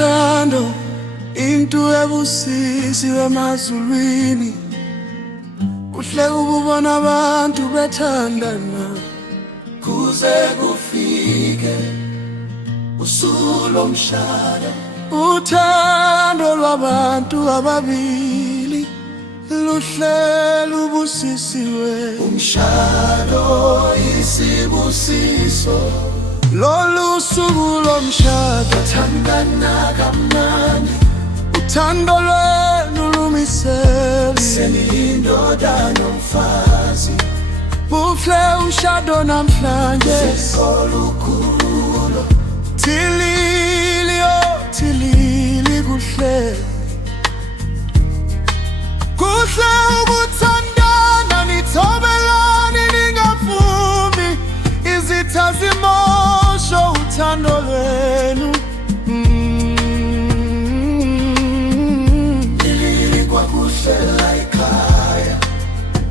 Uthando into ebusisiwe emazulwini, kuhle ukubona abantu bethandana kuze kufike usuku lomshado. Uthando lwabantu ababili luhle lubusisiwe, umshado isibusiso. Lolu suku lomshado thandana kamnandi, uthando lwenu lumisele, seniyindoda nomfazi. Buhle umshado namhlanje olukhulu, tilili oh tilili kuhle. Kuhle ukuthandana nithobelani ningavumi izitha zimosho uthando lwenu. Tilili kwakuhle la ekhaya,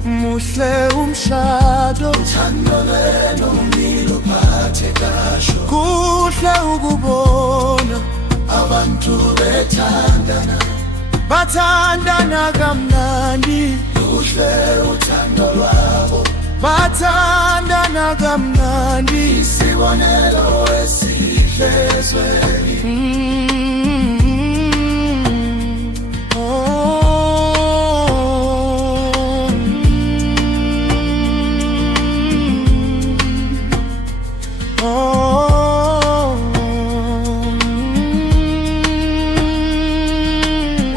muhle umshado, uthando lwenu niluphathe kahle. Kuhle ukubona abantu bethandana, bathandana kamnandi. Kuhle uthando lwabo, bathandana kamnandi. Isibonelo esihle ezweni.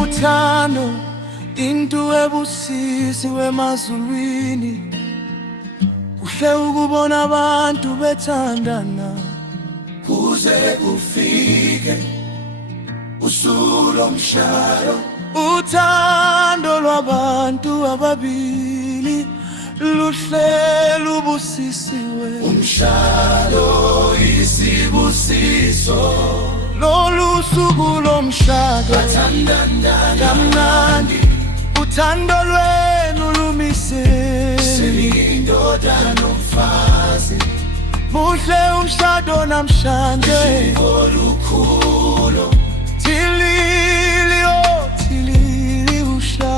Uthando into ebusisiwe emazulwini, kuhle ukubona abantu bethandana kuze kufike usuku lomshado. Uthando lwabantu ababili luhle lubusisiwe, umshado isibusiso. Lolu suku lomshado bathandana kamnandi, uthando lwenu lumisele, seniyindoda nomfazi. Muhle umshado namhlanje olukhulu, tilili oh tilili kuhle.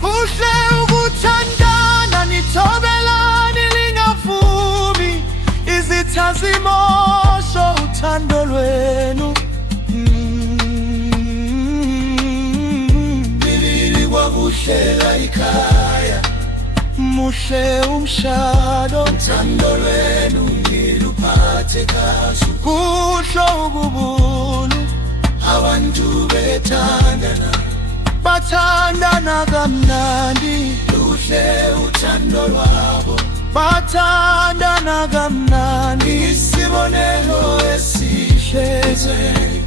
Kuhle ukuthandana nithobelani ningavumi izitha zimosho uthando lwenu. Tilili kwakuhle la ekhaya, muhle umshado, uthando lwenu niluphathe kahle. Kuhle ukubona abantu bethandana, bathandana kamnandi. Luhle uthando lwabo, bathandana kamnandi. Isibonelo esihle ezweni.